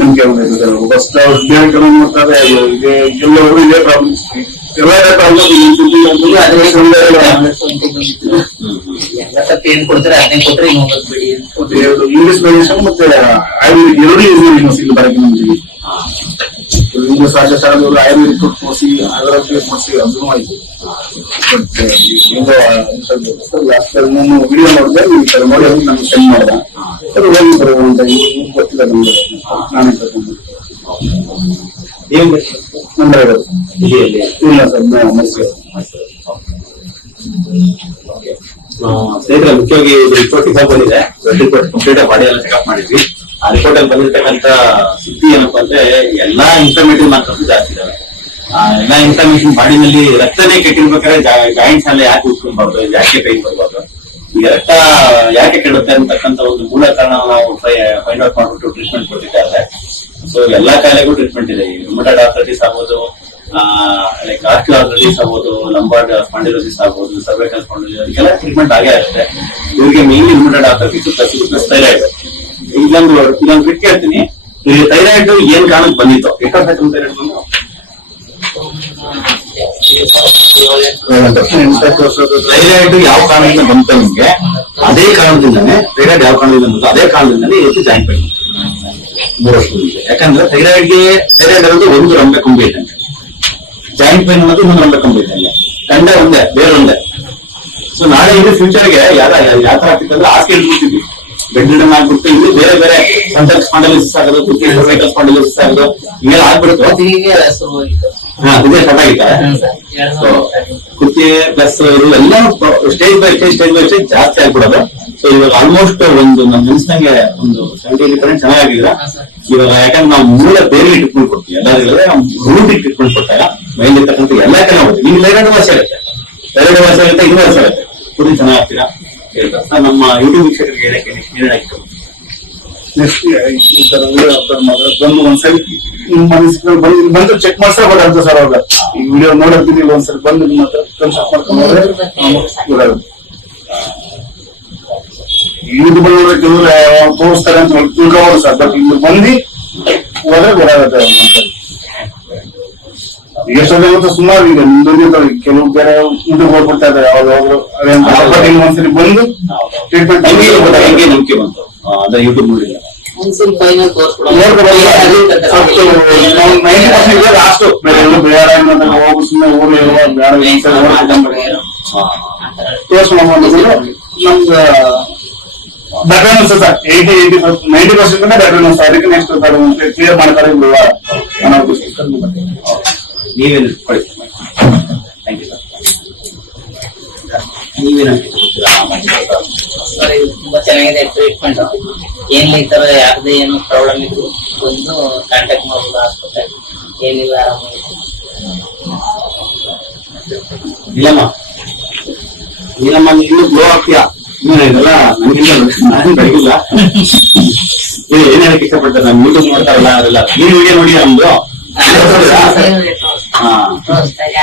ನಂಬಿಕೆ ಬಂದಿದೆ. ಫಸ್ಟ್ ಅವ್ರು ಬೇರೆ ಮಾಡ್ತಾರೆ, ಎಲ್ಲರೂ ಇದೇ ಪ್ರಾಬ್ಲಮ್ಸ್, ಎಲ್ಲರ ಪ್ರಾಬ್ಲಮ್ ಏನ್ ಕೊಡ್ತಾರೆ ಅದನ್ನೇ ಕೊಟ್ರೆ ಇಂಗ್ಲಿಷ್ ಮೆಡಿಸಿನ್ ಮತ್ತೆ ಆಯುರ್ವೇದಿಕ್ ಎರಡು ಯೂಸ್ ಮಾಡಿ ಇಲ್ಲಿ ಬರಕ್ಕೆ ನಮ್ಗೆ. ಇಂಗ್ಲಿಷ್ ರಾಜಸ್ಥಾನದವರು ಆಯುರ್ವೇದಿಕ್ ತೋರಿಸಿ ಅದರ ಯೂಸ್ ಮಾಡಿಸಿ ಅದೂ ಆಯ್ತು. ಬಟ್ ಲಾಸ್ಟ್ ಟೈಮ್ ನಾನು ವಿಡಿಯೋ ನೋಡಿದೆ, ಈ ತರ ನೋಡಿ ಅದು ನಮ್ಗೆ ಸೆಂಡ್ ಮಾಡ್ದ. ಅದು ಹೋಗಿ ಬರುವಂತ ಗೊತ್ತಿಲ್ಲ ನಮ್ಗೆ, ನಾನೇ ಕರ್ಕೊಂಡು ನಂಬರ್ ಇಲ್ಲ ಸರ್, ಮೈಸೂರು. ಸ್ನೇಹಿತರೆ, ಮುಖ್ಯವಾಗಿ ರಿಪೋರ್ಟ್ ಬಂದಿದೆ. ರಿಪೋರ್ಟ್ ಕಂಪ್ಲೀಟ್ ಬಾಡಿ ಎಲ್ಲ ಚೆಕ್ಅಪ್ ಮಾಡಿದ್ವಿ. ಆ ರಿಪೋರ್ಟ್ ಅಲ್ಲಿ ಬಂದಿರತಕ್ಕಂತ ಸುದ್ದಿ ಏನಪ್ಪಾ ಅಂದ್ರೆ ಎಲ್ಲಾ ಇನ್ಫಾರ್ಮೇಟಿವ್ ಮಾರ್ಕರ್ಸ್ ಜಾಸ್ತಿ ಇದಾವೆ. ಎಲ್ಲಾ ಇನ್ಫಾರ್ಮೇಶನ್ ಬಾಡಿನಲ್ಲಿ ರಕ್ತನೇ ಕೆಟ್ಟಿರ್ಬೇಕಾದ್ರೆ ಜಾಯಿಂಟ್ಸ್ ಎಲ್ಲ ಯಾಕೆ ಉಟ್ಕೊಬಾರ್ದು, ಯಾಕೆ ಪೈನ್ ಬರ್ಬಾರ್ದು, ಈಗ ರಕ್ತ ಯಾಕೆ ಕೆಡುತ್ತೆ ಅಂತಕ್ಕಂಥ ಒಂದು ಮೂಲ ಕಾರಣ ನಾವು ಫೈಂಡ್ ಔಟ್ ಮಾಡ್ಬಿಟ್ಟು ಟ್ರೀಟ್ಮೆಂಟ್ ಕೊಟ್ಟಿದ್ದಾರೆ. ಸೊ ಎಲ್ಲಾ ಕಾಯಿಲೆಗೂ ಟ್ರೀಟ್ಮೆಂಟ್ ಇದೆ. ರುಮಟಾಯ್ಡ್ ಆರ್ಥರೈಟಿಸ್ ಆಗ್ಬೋದು, ಲೈಕ್ ಆರ್ಥರೈಟಿಸ್ ಆಗ್ಬೋದು, ಲಂಬಾರ್ಡ್ ಸ್ಪಾಂಡಿಲೋಸಿಸ್ ಆಗ್ಬೋದು, ಸರ್ವೈಕಲ್ ಸ್ಪಾಂಡಿಲೋಸಿಸ್, ಅದಕ್ಕೆಲ್ಲ ಟ್ರೀಟ್ಮೆಂಟ್ ಆಗೇ ಆಗುತ್ತೆ. ಇವರಿಗೆ mainly rheumatoid arthritis plus thyroid. ಇದೊಂದು ಬಿಟ್ಟು ಕೇಳ್ತೀನಿ, ಇಲ್ಲಿ ಥೈರಾಯ್ಡ್ ಏನ್ ಕಾರಣಕ್ಕೆ ಬಂದಿತ್ತು? ಎಷ್ಟೊತ್ತಾಯ್ತು ಥೈರಾಯ್ಡ್ ಬಂದು? ಥೈರಾಯ್ಡ್ ಯಾವ ಕಾರಣದಿಂದ ಬಂತು ನಿಮ್ಗೆ? ಅದೇ ಕಾರಣದಿಂದಾನೆ ಥೈರಾಯ್ಡ್ ಯಾವ ಕಾರಣದಿಂದ ಬಂತು? ಅದೇ ಕಾರಣದಿಂದಾನೆ ಇವತ್ತು ಜಾಯಿಂಟ್ ಪೇನ್ 3 ವರ್ಷದಿಂದ. ಯಾಕಂದ್ರೆ ಥೈರಾಯ್ಡ್ ಅನ್ನೋದು ಒಂದು ರಂಬೆ ಕೊಂಬೆ ಇದ್ದಂಗೆ, ಜಾಯಿಂಟ್ ಪೇನ್ ಅನ್ನೋದು ಇನ್ನೊಂದು ರಂಬೆ ಕೊಂಬೆ ಇದ್ದಂಗೆ, ತಂಡೆ ಒಂದೇ, ಬೇರೆ ಒಂದೇ. ಸೊ ನಾಳೆ ಇದು ಫ್ಯೂಚರ್ಗೆ ಯಾವ ತರ ಆಗ್ತಿತ್ತಂದ್ರೆ ಹಾಸ್ಪಿಟಲ್ ಕೂತಿದ್ವಿ, ಬೆಡ್ ರಿಡನ್ ಆಗ್ಬಿಟ್ಟು ಇಲ್ಲಿ ಬೇರೆ ಬೇರೆ ಸಂಟಲ್ ಸ್ಪಾಂಡಿಲೋಸಿಸ್ ಆಗೋದು, ಕುತ್ತಿ ಸರ್ವೈಕಲ್ ಸ್ಪಾಂಡಿಲೋಸಿಸ್ ಆಗೋದು, ಹಿಂಗೆಲ್ಲ ಆಗ್ಬಿಡ್ತು. ಇದೇ ಸ್ಟಾರ್ಟ್ ಆಗಿತ್ತ. ಕುತ್ತಿ ಪ್ಲಸ್ ಇದು ಎಲ್ಲ ಸ್ಟೇಜ್ ಬೈ ಸ್ಟೇಜ್ ಜಾಸ್ತಿ ಆಗ್ಬಿಡೋದು. ಸೊ ಇವಾಗ ಆಲ್ಮೋಸ್ಟ್ ಒಂದು ನಮ್ ನೆನ್ಸ್ದಂಗೆ ಒಂದು 70% ಚೆನ್ನಾಗಿದ್ರ. ಇವಾಗ ಯಾಕಂದ್ರೆ ನಾವು ಮೂಲ ಬೇರೆ ಇಟ್ಕೊಂಡು ಕೊಡ್ತೀವಿ ಎಲ್ಲರಿಗೆಲ್ಲ ನಾವು ರೂಟಿಗೆ ಇಟ್ಕೊಂಡು ಕೊಟ್ಟಾಗ ಮೈಲಿರ್ತಕ್ಕಂಥ ಎಲ್ಲ ಕಡೆ ಹೋಗ್ತೀವಿ. ನಿಮ್ಗೆ 2 ವರ್ಷ ಆಗುತ್ತೆ, 2 ವರ್ಷ ಆಗುತ್ತೆ, 2 ವರ್ಷ ಆಗುತ್ತೆ. ಕುಡಿ ಚೆನ್ನಾಗ್ತೀರಾ ಹೇಳ್ತಾ ನಮ್ಮ ಯೂಟ್ಯೂಬ್ ವೀಕ್ಷಕರಿಗೆ ಹೇಳಕ್ಕೆ ಹೇಳಕ್ಕೆ ನೆಕ್ಸ್ಟ್ ಈ ತರ ಬಂದು ಒಂದ್ಸರಿ ನಿಮ್ ಮನಸ್ಸಿಗೆ ಬಂದು ಚೆಕ್ ಮಾಡ್ಸೋಬೋದಂತ ಸರ್. ಅವಾಗ ಈ ವಿಡಿಯೋ ನೋಡೋದಿಲ್ಲ, ಒಂದ್ಸರಿ ಬಂದು ನಿಮ್ಮ ಹತ್ರ ಕನ್ಸಲ್ಟ್ ಮಾಡ್ಕೊಂಡು ಹೋದ್ರೆ ಗೊತ್ತಾಗುತ್ತೆ. ಯೂಟ್ಯೂಬ್ ನೋಡಿದ್ರೆ ಕೆಲವರು ತೋರಿಸ್ತಾರೆ ಅಂತ ತಿಳ್ಕೋಬೋದು ಸರ್, ಬಟ್ ಇಲ್ಲಿ ಬಂದು ಹೋದ್ರೆ ಗೊತ್ತಾಗುತ್ತೆ ಒಂದ್ಸರಿ. ಎಷ್ಟೋ ಜನ ಸುಮಾರು ಈಗ ನಿಮ್ದು ಕೆಲವು ಬೇರೆ ಯೂಟ್ಯೂಬ್ ಹೋಗ್ಬಿಡ್ತಾ ಇದ್ದಾರೆ, ಯಾವಾಗ ಹೋದ್ರು ಬಟ್ ಇಲ್ಲಿ ಒಂದ್ಸರಿ ಬಂದು ಟ್ರೀಟ್ಮೆಂಟ್ ಹೆಂಗೆ ನಂಬಿಕೆ ಬಂತು ಅದ ಯೂಟ್ಯೂಬ್ ನೋಡಿಲ್ಲ ಒಂದ್ಸರಿ ಫೈನಲ್ ತೋರ್ಸ್ಬಿಡೋದು. 90% ಲಾಸ್ಟ್ ಬೇರೆ ಎಲ್ಲೂ ಬೇಡ ಅನ್ನೋದನ್ನ ಹೋಗು ಸುಮ್ಮನೆ ಊರು ಇರುವ ಬೇಡ ತೋರಿಸ್ಕೊಂಡು ನಮ್ದು ಬೆಟರ್ ಅನ್ಸುತ್ತೆ ಸರ್. 90% ಬೆಟರ್ ಅನ್ಸುತ್ತೆ. ಅದಕ್ಕೆ ನೆಕ್ಸ್ಟ್ ಕ್ಲಿಯರ್ ಮಾಡ್ತಾರೆ ಅನ್ನೋ ನೀವೇನು ಥ್ಯಾಂಕ್ ಯು ಸರ್. ನೀವೇನು ಸರ್ ಇದು ತುಂಬಾ ಚೆನ್ನಾಗಿದೆ ಟ್ರೀಟ್ಮೆಂಟ್. ಏನ್ ಈ ತರ ಯಾವ್ದೇ ಏನು ಪ್ರಾಬ್ಲಮ್ ಇದ್ರು ಬಂದು ಕಾಂಟ್ಯಾಕ್ಟ್ ಮಾಡ್ಬೋದು ಹಾಸ್ಪಿಟಲ್. ಏನಿಲ್ಲ ಆರಾಮಾಗಿದೆ. ನೀನಮ್ಮ ಇನ್ನೂ ಗ್ಲೋ ಆಗ್ತೀಯಾ? ಇದೆಲ್ಲ ನಾನು ಬೆಳಗಿಲ್ಲ. ಏನ್ ಹೇಳಕ್ ಇಷ್ಟಪಡ್ತಾರೆ? ನಾನು ಯೂಟ್ಯೂಬ್ ನೋಡ್ತಾರಲ್ಲ ಅದೆಲ್ಲ ನೀನ್ ವಿಡಿಯೋ ನೋಡಿ ನಮ್ದು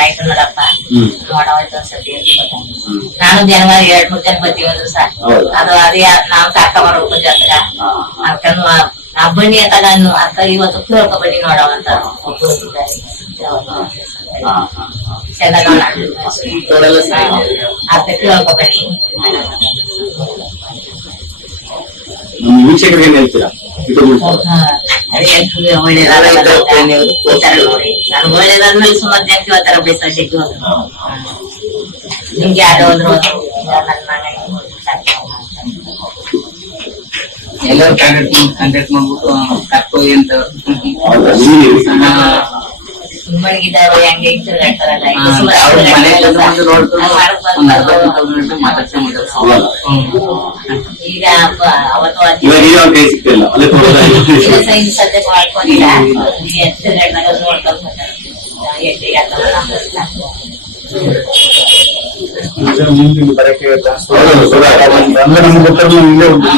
ಆಯ್ತು ನೋಡಪ್ಪ ನೋಡೋಸತಿ. ನಾನು ಜನವರಿ 2-3 ಜನ ಬರ್ತೀವಂದ್ರು ಸರ್. ಅದು ಅದೇ ನಾವು ಸಾಕ ಮಾಡ್ಬೇಕು ಜಾತ್ರೆ ಅನ್ಕೊಂಡು ಆ ಬನ್ನಿ ಅತ್ತಾಗ ಅತ್ತ ಇವತ್ತು ಕೇಳ್ಕೊ ಬನ್ನಿ ನೋಡವಂತ ಚೆನ್ನಾಗ ಅತ್ತ ಕೇಳ್ಕೊ ಬನ್ನಿ. ನಮ್ಮ ವೀಕ್ಷಕರಿಗೆ ಏನ್ ಹೇಳ್ತೀರಾ? ಅದೇ ಒಳ್ಳೇದಾದ್ಮೇಲೆ ಸುಮಾರು ಜನ ಕೇಳ್ತಾರ ಬೈಸ ಸಿಟ್ಟು ನಿಮ್ಗೆ ಯಾರು ಹೋದ್ರು ಎಲ್ಲರೂ ಕಾಂಟ್ಯಾಕ್ಟ್ ಮಾಡ್ಬಿಟ್ಟು ಕರ್ಕೋಗಿ ಅಂತ ಮಡಗಿದ್ದಾರೆ ಹಂಗೆ ಹೇಳ್ತಾರಲ್ಲ ಈಗ ಅವತ್ತು ಇವಾಗ ಈ ಒಂದು ಕೈ ಸಿಗ್ತಿಲ್ಲ ಅಲ್ಲೇ ಸದ್ಯಕ್ಕೆ ಮಾಡ್ಕೊಂಡಿಲ್ಲ ನೋಡ್ಕೊಂಡು ಮುಂದಿನ ಬರಕ್ಕೆ ಅಂದ್ರೆ ನಮ್ಗೆ ಗೊತ್ತಾಗ ಇಲ್ಲೇ ಒಂದು